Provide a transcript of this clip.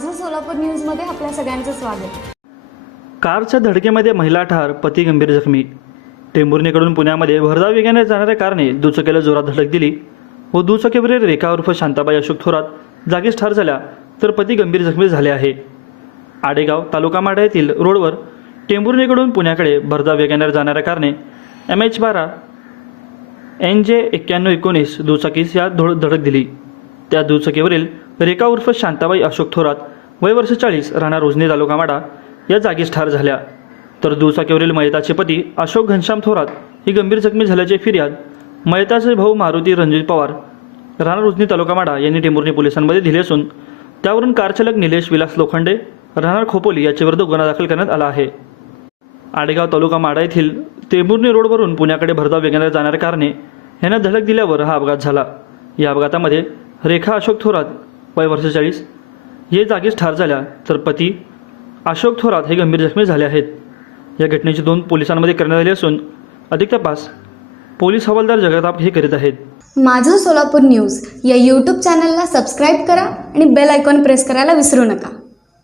माझं सोलापूर न्यूजमध्ये आपल्या सगळ्यांचं स्वागत। कारच्या धडकेमध्ये महिला ठार, पती गंभीर जखमी। टेंभुर्णीकडून पुण्यामध्ये भरधाव वेगाने जाणाऱ्या कारने दुचाकीला जोरात धडक दिली व दुचाकीवरील रेखा उर्फ शांताबाई अशोक थोरात जागीच ठार झाल्या, तर पती गंभीर जखमी झाले आहे। आडेगाव तालुका माढा येथील रोडवर टेंभुर्णीकडून पुण्याकडे भरधाव वेगाने जाणाऱ्या कारने MH12 NJ 9119 दुचाकीस या धडक दिली। त्या दुचाकीवरील रेखा उर्फ शांताबाई अशोक थोरात वय वर्ष 40 राहणार उजनी तालुका माढा या जागीच ठार झाल्या, तर दुचाकीवरील मयताचे पती अशोक घनश्याम थोरात ही गंभीर जखमी झाल्याची फिर्याद मयताचे भाऊ मारुती रणजित पवार राहणार उजनी तालुका माढा यांनी टेंभुर्णी पोलिसांमध्ये दिली असून त्यावरून कारचालक निलेश विलास लोखंडे राहणार खोपोली याच्याविरुद्ध गुन्हा दाखल करण्यात आला आहे। आडेगाव तालुका माढा येथील टेंभुर्णी रोडवरून पुण्याकडे भरधाव वेगाने जाणाऱ्या कारने यांना धडक दिल्यावर हा अपघात झाला। या अपघातामध्ये रेखा अशोक थोरात वय वर्ष 40 हे जागीच ठार झाल्या, तर पती अशोक थोरात हे गंभीर जखमी झाले आहेत। या घटनेची नोंद पोलिसांमध्ये करण्यात आली असून अधिक तपास पोलीस हवालदार जगताप हे करीत आहेत। माझं सोलापूर न्यूज या यूट्यूब चॅनलला सबस्क्राईब करा आणि बेल आयकॉन प्रेस करायला विसरू नका।